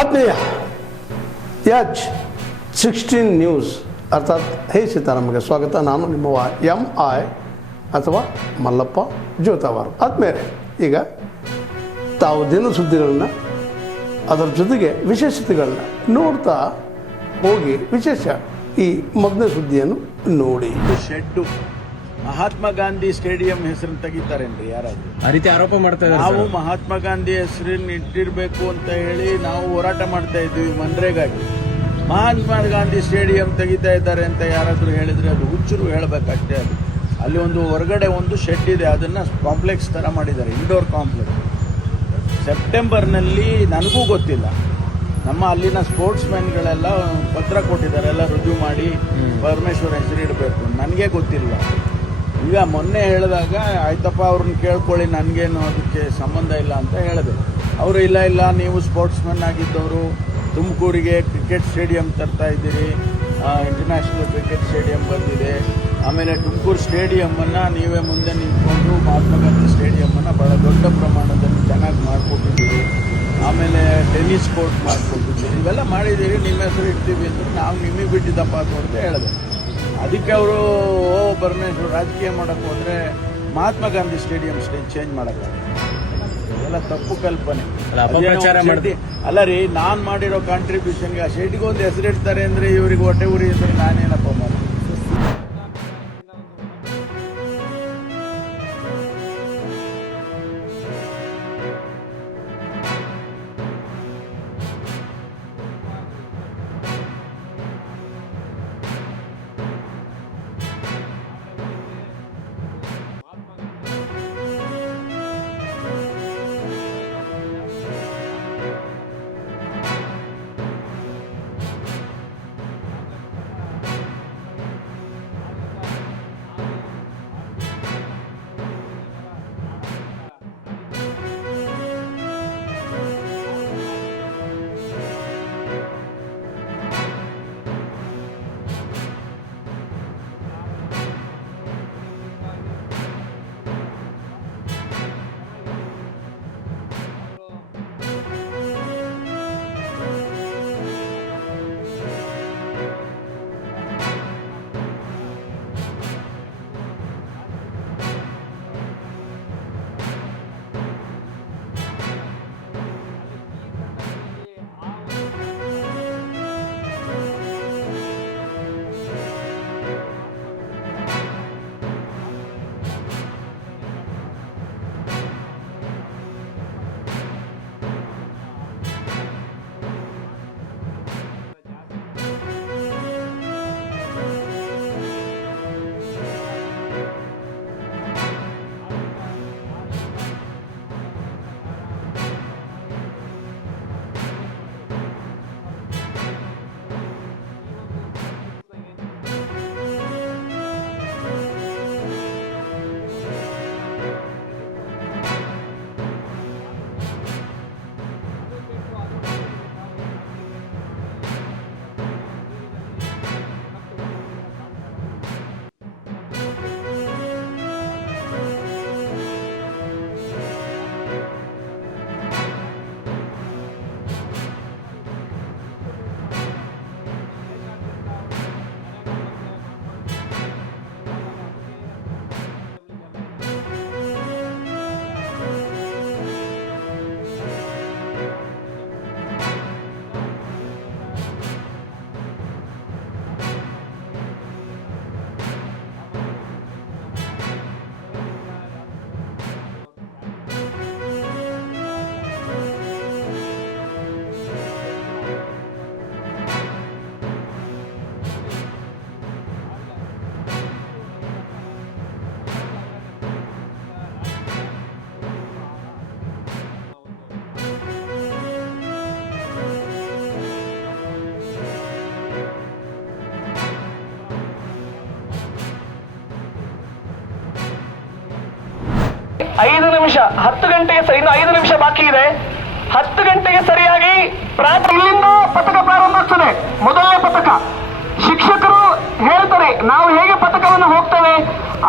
ಆತ್ಮೀಯ H16 news ಅರ್ಥಾತ್ ಹೇ ಸೀತಾರಾಮಗೆ ಸ್ವಾಗತ. ನಾನು ನಿಮ್ಮವ MI ಅಥವಾ ಮಲ್ಲಪ್ಪ ಜೋತಾವಾರು. ಆದ್ಮೇಲೆ ಈಗ ತಾವು ದಿನ ಸುದ್ದಿಗಳನ್ನ ಅದರ ಜೊತೆಗೆ ವಿಶೇಷತೆಗಳನ್ನ ನೋಡ್ತಾ ಹೋಗಿ ವಿಶೇಷ ಈ ಮೊದಲನೇ ಸುದ್ದಿಯನ್ನು ನೋಡಿ. ಶೆಡ್ಡು ಮಹಾತ್ಮ ಗಾಂಧಿ ಸ್ಟೇಡಿಯಂ ಹೆಸರನ್ನು ತೆಗಿತಾರೇನ್ರಿ ಯಾರಾದ್ರೂ? ಆ ರೀತಿ ಆರೋಪ ಮಾಡ್ತಾ ಇದ್ದಾರೆ. ನಾವು ಮಹಾತ್ಮ ಗಾಂಧಿ ಹೆಸರನ್ನು ಇಟ್ಟಿರ್ಬೇಕು ಅಂತ ಹೇಳಿ ನಾವು ಹೋರಾಟ ಮಾಡ್ತಾ ಇದ್ವಿ ಮನ್ರೇಗಾಗಿ. ಮಹಾತ್ಮ ಗಾಂಧಿ ಸ್ಟೇಡಿಯಂ ತೆಗಿತಾ ಇದ್ದಾರೆ ಅಂತ ಯಾರಾದ್ರೂ ಹೇಳಿದ್ರೆ ಅದು ಹುಚ್ಚರು ಹೇಳಬೇಕಷ್ಟೇ. ಅದು ಅಲ್ಲಿ ಒಂದು ಹೊರಗಡೆ ಒಂದು ಶೆಡ್ ಇದೆ, ಅದನ್ನ ಕಾಂಪ್ಲೆಕ್ಸ್ ತರ ಮಾಡಿದ್ದಾರೆ, ಇಂಡೋರ್ ಕಾಂಪ್ಲೆಕ್ಸ್. ಸೆಪ್ಟೆಂಬರ್ನಲ್ಲಿ ನನಗೂ ಗೊತ್ತಿಲ್ಲ, ನಮ್ಮ ಅಲ್ಲಿನ ಸ್ಪೋರ್ಟ್ಸ್ ಮ್ಯಾನ್ಗಳೆಲ್ಲ ಪತ್ರ ಕೊಟ್ಟಿದ್ದಾರೆ, ಎಲ್ಲ ರುಜು ಮಾಡಿ ಪರಮೇಶ್ವರ್ ಹೆಸರು ಇಡಬೇಕು. ನನಗೆ ಗೊತ್ತಿಲ್ಲ. ಈಗ ಮೊನ್ನೆ ಹೇಳಿದಾಗ ಆಯ್ತಪ್ಪ ಅವ್ರನ್ನ ಕೇಳ್ಕೊಳ್ಳಿ, ನನಗೇನು ಅದಕ್ಕೆ ಸಂಬಂಧ ಇಲ್ಲ ಅಂತ ಹೇಳಿದೆ. ಅವರು ಇಲ್ಲ ನೀವು ಸ್ಪೋರ್ಟ್ಸ್ ಮ್ಯಾನ್ ಆಗಿದ್ದವರು, ತುಮಕೂರಿಗೆ ಕ್ರಿಕೆಟ್ ಸ್ಟೇಡಿಯಂ ತರ್ತಾ ಇದ್ದೀರಿ, ಇಂಟರ್ನ್ಯಾಷನಲ್ ಕ್ರಿಕೆಟ್ ಸ್ಟೇಡಿಯಂ ಬಂದಿದೆ, ಆಮೇಲೆ ತುಮಕೂರು ಸ್ಟೇಡಿಯಮ್ಮನ್ನು ನೀವೇ ಮುಂದೆ ನಿಂತ್ಕೊಂಡು ಮಹಾತ್ಮ ಗಾಂಧಿ ಸ್ಟೇಡಿಯಮ್ಮನ್ನು ಭಾಳ ದೊಡ್ಡ ಪ್ರಮಾಣದಲ್ಲಿ ಚೆನ್ನಾಗಿ ಮಾಡಿಕೊಟ್ಟಿದ್ದೀರಿ, ಆಮೇಲೆ ಟೆನ್ನಿಸ್ ಕೋರ್ಟ್ ಮಾಡಿಕೊಟ್ಟಿದ್ದೀರಿ, ಇವೆಲ್ಲ ಮಾಡಿದ್ದೀರಿ, ನಿಮ್ಮ ಹೆಸರು ಇಡ್ತೀವಿ ಅಂದರೆ ನಾವು ನಿಮಗೆ ಬಿಟ್ಟಿದ್ದಪ್ಪ ಅಂತ ಹೇಳಿದೆ. ಅದಕ್ಕೆ ಅವರು ಪರಮೇಶ್ವರ್ ರಾಜಕೀಯ ಮಾಡೋಕ್ಕೆ ಹೋದರೆ ಮಹಾತ್ಮ ಗಾಂಧಿ ಸ್ಟೇಡಿಯಂ ಚೇಂಜ್ ಮಾಡೋಕ್ಕಾಗಲ್ಲ. ಇದೆಲ್ಲ ತಪ್ಪು ಕಲ್ಪನೆ. ಅಲ್ಲ ರೀ, ನಾನು ಮಾಡಿರೋ ಕಾಂಟ್ರಿಬ್ಯೂಷನ್ಗೆ ಆ ಶೆಡ್ಗೆ ಒಂದು ಹೆಸರಿಡ್ತಾರೆ ಅಂದರೆ ಇವ್ರಿಗೆ ಹೊಟ್ಟೆ ಉರಿ ಅಂದರೆ ನಾನೇನಪ್ಪ ಮಾಡಿ. ಐದು ನಿಮಿಷ 10 ಗಂಟೆಗೆ ಸರಿ, ಇನ್ನು 5 ನಿಮಿಷ ಬಾಕಿ ಇದೆ. 10 ಗಂಟೆಗೆ ಸರಿಯಾಗಿ ಇಲ್ಲಿಂದ ಪಥಕ ಪ್ರಾರಂಭಿಸ್ತದೆ. ಮೊದಲನೇ ಪಥಕ ಶಿಕ್ಷಕರು ಹೇಳ್ತಾರೆ ನಾವು ಹೇಗೆ ಪಥಕವನ್ನು ಹೋಗ್ತೇವೆ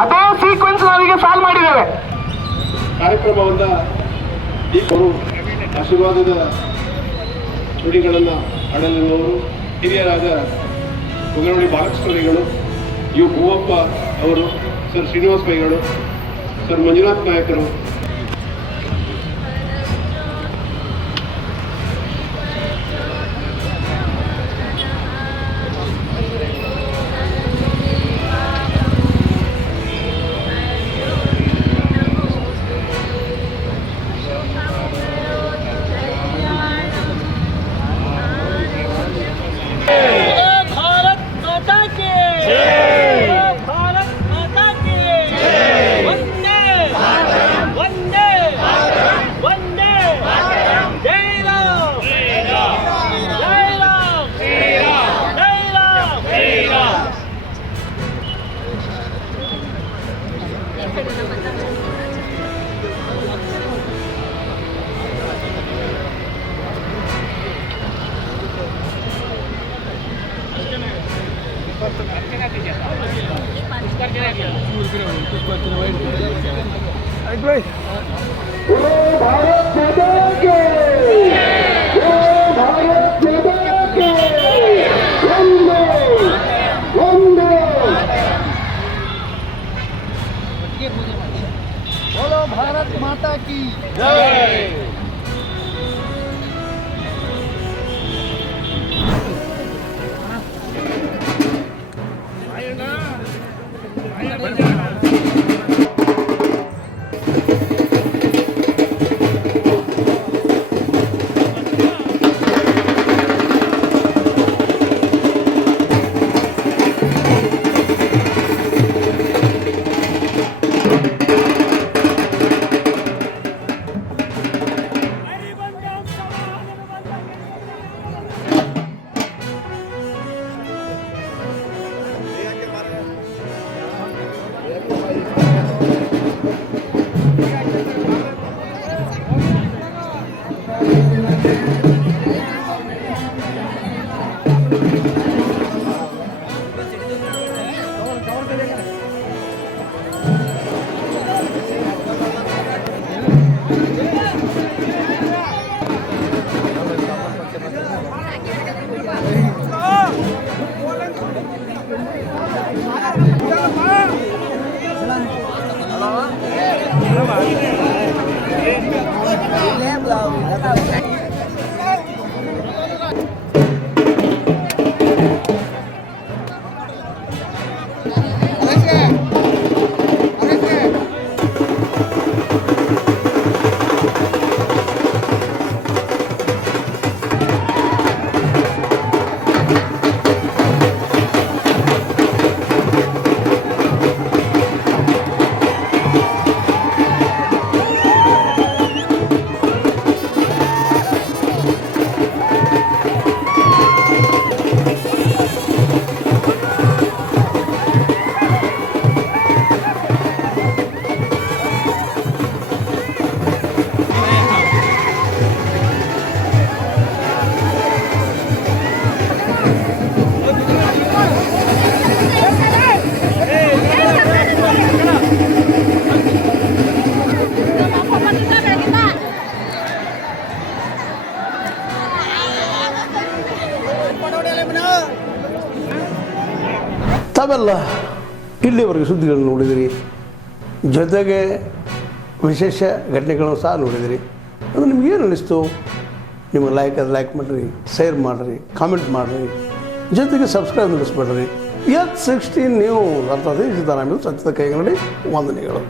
ಅದೇ ಸೀಕ್ವೆನ್ಸ್ ನಾವೀಗ ಸಾಲ್ವ್ ಮಾಡಿದ್ದೇವೆ. ಕಾರ್ಯಕ್ರಮವನ್ನ ಆಶೀರ್ವಾದದ ನುಡಿಗಳನ್ನು ಆಡಲಿರುವವರು ಹಿರಿಯರಾದ ಉಗರವಳ್ಳಿ ಬಾಲಕೃಷ್ಣರಿಗಳು, ಯು ಭೂವಪ್ಪ ಅವರು, ಸರ್ ಶ್ರೀನಿವಾಸ ಪೈಗಳು, ಸರ್ ಮಂಜುನಾಥ್ ನಾಯಕರು, भारत माता की भारत माता की वंदे वंदे वंदे जय राम जय राम जय राम जय राम। बोलो भारत माता की जय। ತಾವೆಲ್ಲ ಇಲ್ಲಿವರೆಗೆ ಸುದ್ದಿಗಳನ್ನು ನೋಡಿದಿರಿ, ಜೊತೆಗೆ ವಿಶೇಷ ಘಟನೆಗಳನ್ನು ಸಹ ನೋಡಿದಿರಿ. ಅದು ನಿಮಗೇನು ಅನ್ನಿಸ್ತು? ನಿಮಗೆ ಲೈಕ್ ಮಾಡಿರಿ, ಶೇರ್ ಮಾಡಿರಿ, ಕಾಮೆಂಟ್ ಮಾಡಿರಿ, ಜೊತೆಗೆ ಸಬ್ಸ್ಕ್ರೈಬ್ ನಡೆಸ್ಬೇಡ್ರಿ. H16 ನ್ಯೂಸ್ ಅರ್ಥಾತ್ ಸತ್ಯದ ಕೈಗನ್ನಡಿ ವಂದನೆಗಳು.